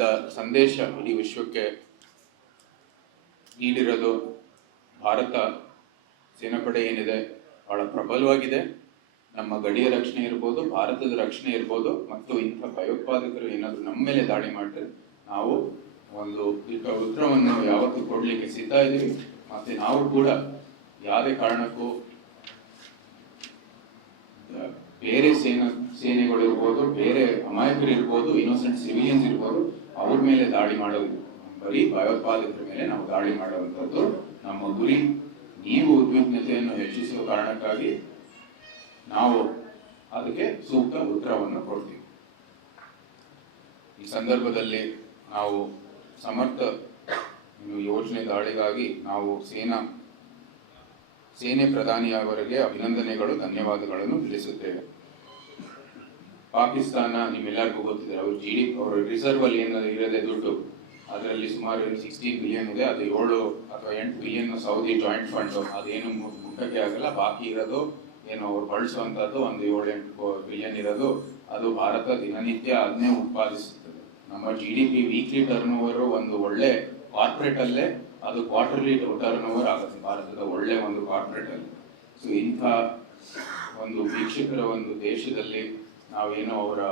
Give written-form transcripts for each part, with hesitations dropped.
ಇಂದ ಸಂದೇಶ ಇಡೀ ವಿಶ್ವಕ್ಕೆ ನೀಡಿರೋದು. ಭಾರತ ಸೇನಾಪಡೆ ಏನಿದೆ ಬಹಳ ಪ್ರಬಲವಾಗಿದೆ. ನಮ್ಮ ಗಡಿಯ ರಕ್ಷಣೆ ಇರ್ಬೋದು, ಭಾರತದ ರಕ್ಷಣೆ ಇರ್ಬೋದು, ಮತ್ತು ಇಂಥ ಭಯೋತ್ಪಾದಕರು ಏನಾದರೂ ನಮ್ಮ ಮೇಲೆ ದಾಳಿ ಮಾಡಿದ್ರೆ ನಾವು ಒಂದು ಉತ್ತರವನ್ನು ಯಾವತ್ತೂ ಕೊಡ್ಲಿಕ್ಕೆ ಸಿದ್ಧ ಇದ್ದೀವಿ. ಮತ್ತೆ ನಾವು ಕೂಡ ಯಾವುದೇ ಕಾರಣಕ್ಕೂ ಬೇರೆ ಸೇನೆಗಳು ಇರ್ಬೋದು, ಬೇರೆ ಅಮಾಯಕರು ಇರ್ಬೋದು, ಇನ್ನೋಸೆಂಟ್ ಸಿವಿಲಿಯನ್ಸ್ ಇರ್ಬೋದು, ಅವ್ರ ಮೇಲೆ ದಾಳಿ ಮಾಡೋದು, ಬರೀ ಭಯೋತ್ಪಾದಕರ ಮೇಲೆ ನಾವು ದಾಳಿ ಮಾಡುವಂಥದ್ದು ನಮ್ಮ ಗುರಿ. ನೀವು ಉದ್ವಿಗ್ನತೆಯನ್ನು ಹೆಚ್ಚಿಸುವ ಕಾರಣಕ್ಕಾಗಿ ನಾವು ಅದಕ್ಕೆ ಸೂಕ್ತ ಉತ್ತರವನ್ನು ಕೊಡ್ತೀವಿ. ಈ ಸಂದರ್ಭದಲ್ಲಿ ನಾವು ಸಮರ್ಥ ಯೋಜನೆ ದಾಳಿಗಾಗಿ ನಾವು ಸೇನೆ ಪ್ರಧಾನಿಯವರಿಗೆ ಅಭಿನಂದನೆಗಳು, ಧನ್ಯವಾದಗಳನ್ನು ತಿಳಿಸುತ್ತೇವೆ. ಪಾಕಿಸ್ತಾನ ನಿಮ್ಮೆಲ್ಲರಿಗೂ ಗೊತ್ತಿದೆ, ಅವರು ಅವರ ರಿಸರ್ವ್ ಅಲ್ಲಿ ಇರದೆ ದುಡ್ಡು, ಅದರಲ್ಲಿ ಸುಮಾರು 16 ಬಿಲಿಯನ್ ಇದೆ. ಅದು 7 ಅಥವಾ 8 ಬಿಲಿಯನ್ ಸೌದಿ ಜಾಯಿಂಟ್ ಫಂಡ್, ಅದೇನು ಮುಟ್ಟಕ್ಕೆ ಆಗಲ್ಲ. ಬಾಕಿ ಇರೋದು ಏನು ಅವ್ರು ಬಳಸುವಂಥದ್ದು ಒಂದು 7-8 ಬಿಲಿಯನ್ ಇರೋದು, ಅದು ಭಾರತ ದಿನನಿತ್ಯ ಅದನ್ನೇ ಉತ್ಪಾದಿಸುತ್ತದೆ. ನಮ್ಮ GDP ವೀಕ್ಲಿ ಟರ್ನ್ ಓವರ್ ಒಂದು ಒಳ್ಳೆ ಕಾರ್ಪೊರೇಟ್ ಅಲ್ಲೇ ಅದು ಕ್ವಾರ್ಟರ್ಲಿ ಟರ್ನ್ ಓವರ್ ಆಗುತ್ತೆ ಭಾರತದ ಒಳ್ಳೆ ಒಂದು ಕಾರ್ಪೊರೇಟ್ ಅಲ್ಲಿ. ಸೊ ಇಂಥ ಒಂದು ವೀಕ್ಷಕರ ಒಂದು ದೇಶದಲ್ಲಿ ನಾವೇನೋ ಅವರ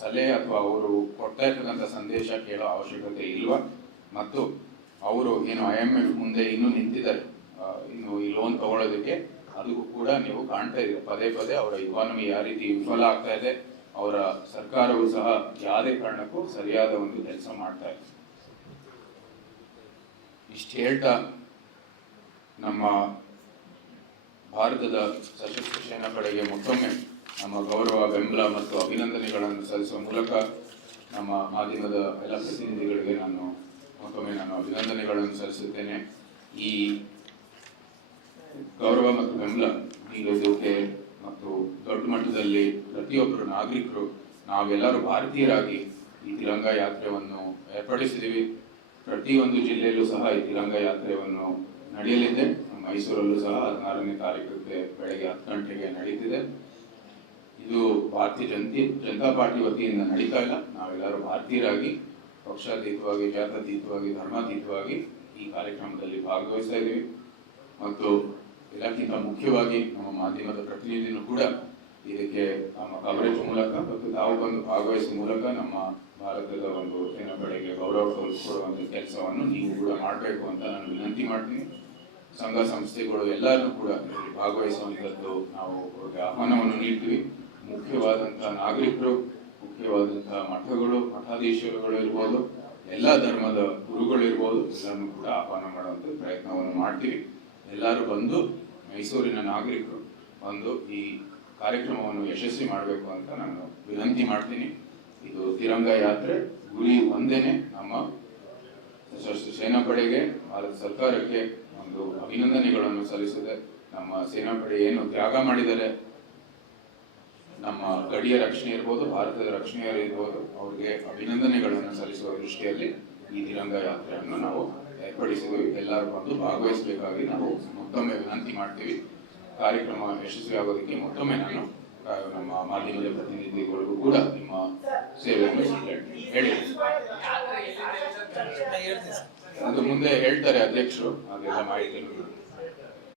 ಸಲಹೆ ಅಥವಾ ಅವರು ಕೊಡ್ತಾ ಇರ್ತಕ್ಕಂಥ ಸಂದೇಶ ಕೇಳೋ ಅವಶ್ಯಕತೆ ಇಲ್ವಾ? ಮತ್ತು ಅವರು ಏನು IMF ಮುಂದೆ ಇನ್ನೂ ನಿಂತಿದ್ದಾರೆ, ಇನ್ನು ಈ ಲೋನ್ ತಗೊಳ್ಳೋದಕ್ಕೆ, ಅದಕ್ಕೂ ಕೂಡ ನೀವು ಕಾಣ್ತಾ ಇದ್ದೀರಿ ಪದೇ ಪದೇ ಅವರ ಇಕಾನಮಿ ಯಾವ ರೀತಿ ವಿಫಲ ಆಗ್ತಾ ಇದೆ. ಅವರ ಸರ್ಕಾರವು ಸಹ ಯಾವುದೇ ಕಾರಣಕ್ಕೂ ಸರಿಯಾದ ಒಂದು ಕೆಲಸ ಮಾಡ್ತಾ ಇದೆ. ಇಷ್ಟು ಹೇಳ್ತಾ ನಮ್ಮ ಭಾರತದ ಸಶಸ್ತ್ರ ಸೇನಾ ಪಡೆಗೆ ಮತ್ತೊಮ್ಮೆ ನಮ್ಮ ಗೌರವ, ಬೆಂಬಲ ಮತ್ತು ಅಭಿನಂದನೆಗಳನ್ನು ಸಲ್ಲಿಸುವ ಮೂಲಕ ನಮ್ಮ ಮಾಧ್ಯಮದ ಎಲ್ಲ ಪ್ರತಿನಿಧಿಗಳಿಗೆ ಮತ್ತೊಮ್ಮೆ ನಾನು ಅಭಿನಂದನೆಗಳನ್ನು ಸಲ್ಲಿಸುತ್ತೇನೆ. ಈ ಗೌರವ ಮತ್ತು ಬೆಂಬಲ ನೀಡೋದಕ್ಕೆ ಮತ್ತು ದೊಡ್ಡ ಮಟ್ಟದಲ್ಲಿ ಪ್ರತಿಯೊಬ್ಬರು ನಾಗರಿಕರು ನಾವೆಲ್ಲರೂ ಭಾರತೀಯರಾಗಿ ಈ ತಿರಂಗ ಯಾತ್ರೆಯನ್ನು ಏರ್ಪಡಿಸಿದ್ದೀವಿ. ಪ್ರತಿಯೊಂದು ಜಿಲ್ಲೆಯಲ್ಲೂ ಸಹ ಈ ತಿರಂಗ ಯಾತ್ರೆಯನ್ನು ನಡೆಯಲಿದೆ. ಮೈಸೂರಲ್ಲೂ ಸಹ 16ನೇ ತಾರೀಕಿಗೆ ಬೆಳಗ್ಗೆ 10 ಗಂಟೆಗೆ ನಡೀತಿದೆ. ಇದು ಭಾರತೀಯ ಜನತಾ ಪಾರ್ಟಿ ವತಿಯಿಂದ ನಡೀತಾ ಇಲ್ಲ. ನಾವೆಲ್ಲರೂ ಭಾರತೀಯರಾಗಿ ಪಕ್ಷಾತೀತವಾಗಿ, ಜಾತ್ಯತೀತವಾಗಿ, ಧರ್ಮಾತೀತವಾಗಿ ಈ ಕಾರ್ಯಕ್ರಮದಲ್ಲಿ ಭಾಗವಹಿಸ್ತಾ ಇದ್ದೀವಿ. ಮತ್ತು ಎಲ್ಲಕ್ಕಿಂತ ಮುಖ್ಯವಾಗಿ ನಮ್ಮ ಮಾಧ್ಯಮದ ಪ್ರತಿನಿಧಿನೂ ಕೂಡ ಇದಕ್ಕೆ ನಮ್ಮ ಕವರೇಜ್ ಮೂಲಕ ಮತ್ತು ತಾವು ಬಂದು ಭಾಗವಹಿಸುವ ಮೂಲಕ ನಮ್ಮ ಭಾರತದ ಒಂದು ಸೇನಾ ಪಡೆಗೆ ಗೌರವ ಕೊಡುವಂಥ ಕೆಲಸವನ್ನು ನೀವು ಕೂಡ ಮಾಡಬೇಕು ಅಂತ ನಾನು ವಿನಂತಿ ಮಾಡ್ತೀನಿ. ಸಂಘ ಸಂಸ್ಥೆಗಳು ಎಲ್ಲರೂ ಕೂಡ ಭಾಗವಹಿಸುವಂಥದ್ದು ನಾವು ಅವ್ರಿಗೆ ಆಹ್ವಾನವನ್ನು ನೀಡ್ತೀವಿ. ಮುಖ್ಯವಾದಂಥ ನಾಗರಿಕರು, ಮುಖ್ಯವಾದಂತಹ ಮಠಗಳು, ಮಠಾಧೀಶರುಗಳು ಇರ್ಬೋದು, ಎಲ್ಲ ಧರ್ಮದ ಗುರುಗಳು ಇರ್ಬೋದು, ಎಲ್ಲರನ್ನು ಕೂಡ ಆಹ್ವಾನ ಮಾಡುವಂಥ ಪ್ರಯತ್ನವನ್ನು ಮಾಡ್ತೀವಿ. ಎಲ್ಲರೂ ಬಂದು, ಮೈಸೂರಿನ ನಾಗರಿಕರು ಬಂದು ಈ ಕಾರ್ಯಕ್ರಮವನ್ನು ಯಶಸ್ವಿ ಮಾಡಬೇಕು ಅಂತ ನಾನು ವಿನಂತಿ ಮಾಡ್ತೀನಿ. ಇದು ತಿರಂಗ ಯಾತ್ರೆ ಗುರಿ ಒಂದೇನೆ, ನಮ್ಮ ಸಶಸ್ತ್ರ ಸೇನಾ ಪಡೆಗೆ, ಭಾರತ ಸರ್ಕಾರಕ್ಕೆ ಒಂದು ಅಭಿನಂದನೆಗಳನ್ನು ಸಲ್ಲಿಸಿದೆ. ನಮ್ಮ ಸೇನಾಪಡೆ ಏನು ತ್ಯಾಗ ಮಾಡಿದರೆ, ನಮ್ಮ ಗಡಿಯ ರಕ್ಷಣೆ ಇರ್ಬೋದು, ಭಾರತದ ರಕ್ಷಣೆ ಇರ್ಬೋದು, ಅವ್ರಿಗೆ ಅಭಿನಂದನೆಗಳನ್ನು ಸಲ್ಲಿಸುವ ದೃಷ್ಟಿಯಲ್ಲಿ ಈ ತಿರಂಗ ಯಾತ್ರೆಯನ್ನು ನಾವು ಏರ್ಪಡಿಸಿದ್ವಿ. ಎಲ್ಲರೂ ಬಂದು ಭಾಗವಹಿಸಬೇಕಾಗಿ ನಾವು ಮತ್ತೊಮ್ಮೆ ವಿನಂತಿ ಮಾಡ್ತೀವಿ. ಕಾರ್ಯಕ್ರಮ ಯಶಸ್ವಿ ಆಗೋದಕ್ಕೆ ಮತ್ತೊಮ್ಮೆ ನಾನು ನಮ್ಮ ಮಾಧ್ಯಮದ ಪ್ರತಿನಿಧಿಗಳಿಗೂ ಕೂಡ ನಿಮ್ಮ ಸೇವೆಯನ್ನು ಹೇಳಿ ಅದು ಮುಂದೆ ಹೇಳ್ತಾರೆ ಅಧ್ಯಕ್ಷರು, ಅದೆಲ್ಲ ಮಾಹಿತಿ